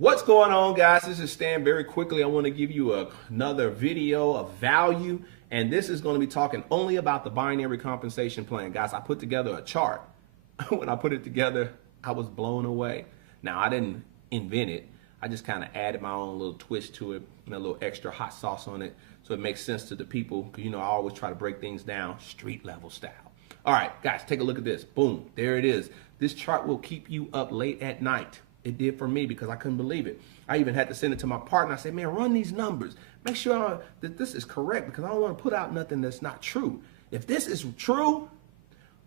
What's going on, guys? This is Stan. Very quickly, I want to give you another video of value, and this is going to be talking only about the binary compensation plan. Guys, I put together a chart. When I put it together, I was blown away. Now, I didn't invent it. I just kind of added my own little twist to it and a little extra hot sauce on it so it makes sense to the people, because you know I always try to break things down street level style. All right, guys, take a look at this. Boom, there it is. This chart will keep you up late at night. It did for me because I couldn't believe it. I even had to send it to my partner. I said, man, run these numbers. Make sure that this is correct, because I don't want to put out nothing that's not true. If this is true,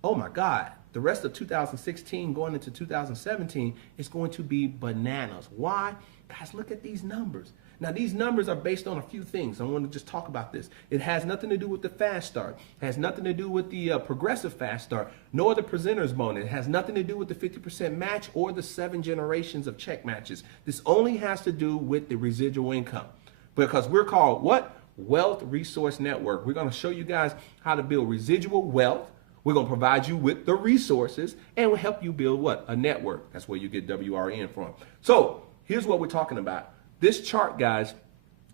oh my God, the rest of 2016 going into 2017 is going to be bananas. Why? Guys, look at these numbers. Now, these numbers are based on a few things. I want to just talk about this. It has nothing to do with the fast start. It has nothing to do with the progressive fast start, nor the presenter's bonus. It has nothing to do with the 50% match or the 7 generations of check matches. This only has to do with the residual income, because we're called what? Wealth Resource Network. We're going to show you guys how to build residual wealth. We're going to provide you with the resources, and we'll help you build what? A network. That's where you get WRN from. So here's what we're talking about. This chart, guys,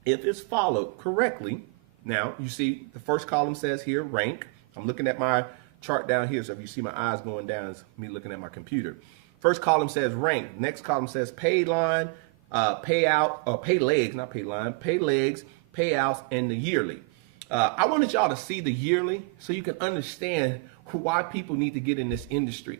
if it's followed correctly, now you see the first column says here rank. I'm looking at my chart down here, so if you see my eyes going down, it's me looking at my computer. First column says rank. Next column says pay line, payout, or pay legs, not pay line, pay legs, payouts, and the yearly. I wanted y'all to see the yearly so you can understand why people need to get in this industry.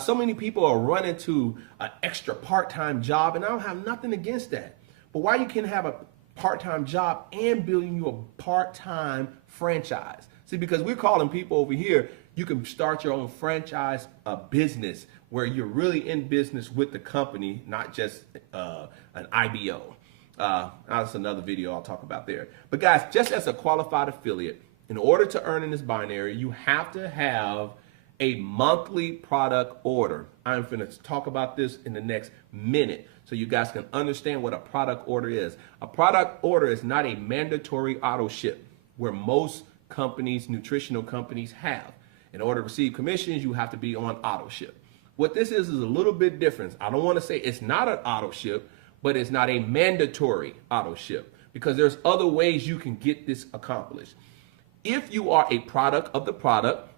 So many people are running to an extra part-time job, and I don't have nothing against that. But why you can have a part-time job and building you a part-time franchise? See, because we're calling people over here, you can start your own franchise business where you're really in business with the company, not just an IBO. That's another video I'll talk about there. But guys, just as a qualified affiliate, in order to earn in this binary, you have to have a monthly product order. I'm going to talk about this in the next minute so you guys can understand what a product order is. A product order is not a mandatory auto ship where most companies, nutritional companies, have. In order to receive commissions, you have to be on auto ship. What this is a little bit different. I don't want to say it's not an auto ship, but it's not a mandatory auto ship, because there's other ways you can get this accomplished. If you are a product of the product,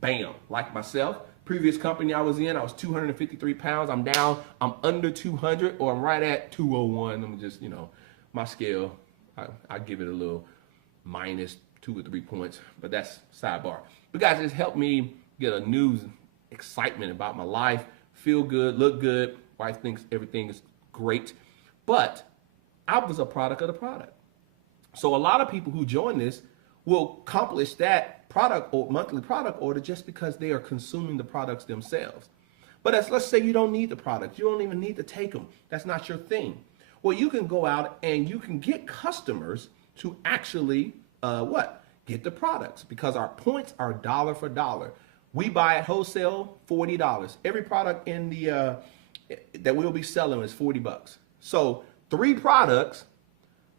bam, like myself, previous company I was in, I was 253 pounds. I'm down, I'm under 200, or I'm right at 201. I'm just, you know, my scale, I give it a little minus 2 or 3 points, but that's sidebar. But guys, it's helped me get a new excitement about my life, feel good, look good. Wife thinks everything is great, but I was a product of the product. So a lot of people who join this will accomplish that product or monthly product order just because they are consuming the products themselves. But let's say you don't need the products. You don't even need to take them. That's not your thing. Well, you can go out and you can get customers to actually get the products, because our points are dollar for dollar. We buy at wholesale $40. Every product in the that we'll be selling is $40. So 3 products,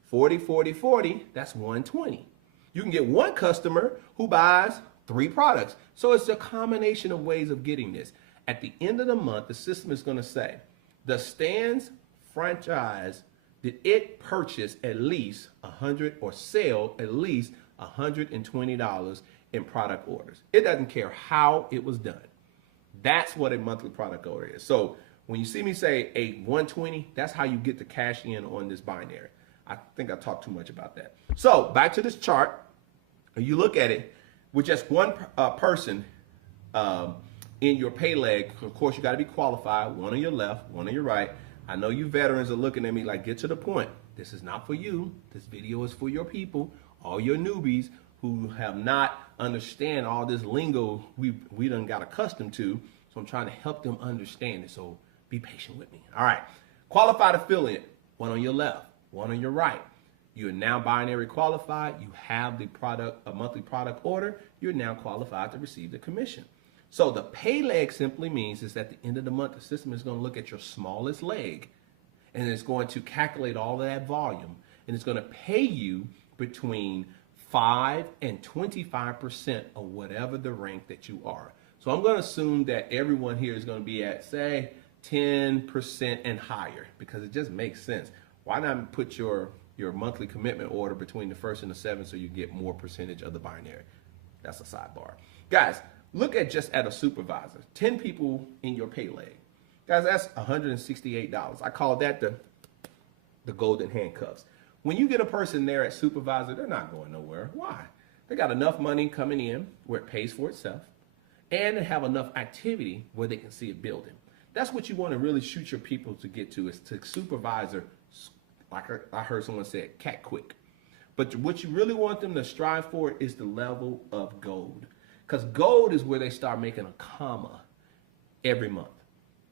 40, 40, 40, that's 120. You can get one customer who buys 3 products. So it's a combination of ways of getting this. At the end of the month, the system is going to say, the Stan's franchise, did it purchase at least 100 or sell at least $120 in product orders? It doesn't care how it was done. That's what a monthly product order is. So when you see me say a 120, that's how you get to cash in on this binary. I think I talked too much about that. So back to this chart. You look at it with just one person in your pay leg. Of course, you got to be qualified. One on your left, one on your right. I know you veterans are looking at me like, get to the point. This is not for you. This video is for your people, all your newbies who have not understand all this lingo we done got accustomed to. So I'm trying to help them understand it. So be patient with me. All right. Qualified affiliate, one on your left, one on your right. You're now binary qualified. You have the product, a monthly product order. You're now qualified to receive the commission. So the pay leg simply means is at the end of the month, the system is going to look at your smallest leg, and it's going to calculate all of that volume, and it's going to pay you between 5 and 25% of whatever the rank that you are. So I'm going to assume that everyone here is going to be at, say, 10% and higher, because it just makes sense. Why not put your monthly commitment order between the 1st and the 7th so you get more percentage of the binary? That's a sidebar. Guys, look at just at a supervisor. 10 people in your pay leg. Guys, that's $168. I call that the golden handcuffs. When you get a person there at supervisor, they're not going nowhere. Why? They got enough money coming in where it pays for itself, and they have enough activity where they can see it building. That's what you want to really shoot your people to get to, is to supervisor, like I heard someone say, cat quick. But what you really want them to strive for is the level of gold. Because gold is where they start making a comma every month.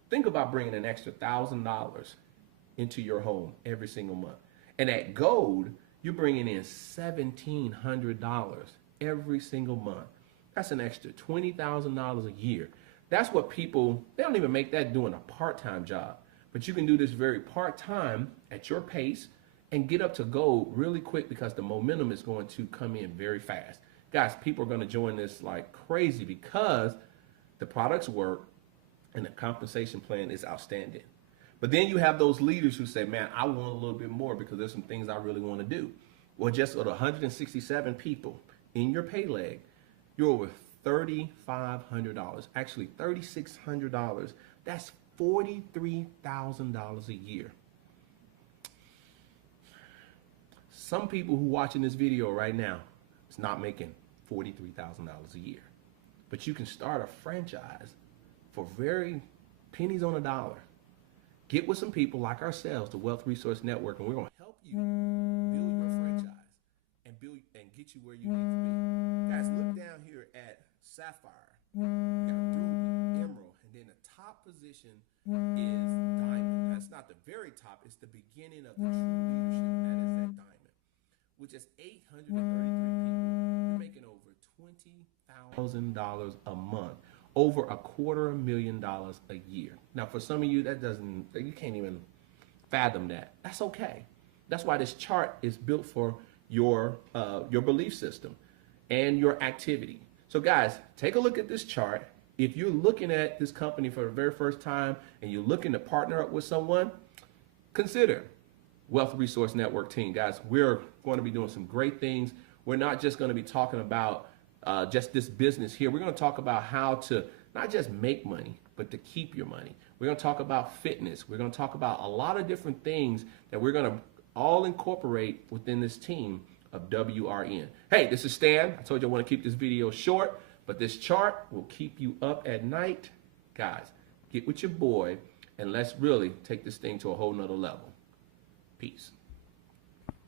Think about bringing an extra $1,000 into your home every single month. And at gold, you're bringing in $1,700 every single month. That's an extra $20,000 a year. That's what people, they don't even make that doing a part-time job. But you can do this very part-time at your pace and get up to gold really quick, because the momentum is going to come in very fast. Guys, people are going to join this like crazy because the products work and the compensation plan is outstanding. But then you have those leaders who say, man, I want a little bit more because there's some things I really want to do. Well, just with 167 people in your pay leg, you're over $3,500, actually $3,600. That's $43,000 a year. Some people who are watching this video right now is not making $43,000 a year. But you can start a franchise for very pennies on a dollar. Get with some people like ourselves, the Wealth Resource Network, and we're going to help you build your franchise and get you where you need to be. Guys, look down here at Sapphire. You got Ruby, Emerald, and then the top position is Diamond. That's not the very top, it's the beginning of the true leadership, and that is that Diamond, which is 833 people. You're making over $20,000 a month. Over $250,000 a year. Now, for some of you, you can't even fathom that. That's okay. That's why this chart is built for your belief system and your activity. So guys, take a look at this chart. If you're looking at this company for the very first time and you're looking to partner up with someone, consider Wealth Resource Network team. Guys, we're going to be doing some great things. We're not just going to be talking about just this business here. We're going to talk about how to not just make money, but to keep your money. We're going to talk about fitness. We're going to talk about a lot of different things that we're going to all incorporate within this team of WRN. Hey, this is Stan. I told you I want to keep this video short, but this chart will keep you up at night. Guys, get with your boy and let's really take this thing to a whole nother level. Peace.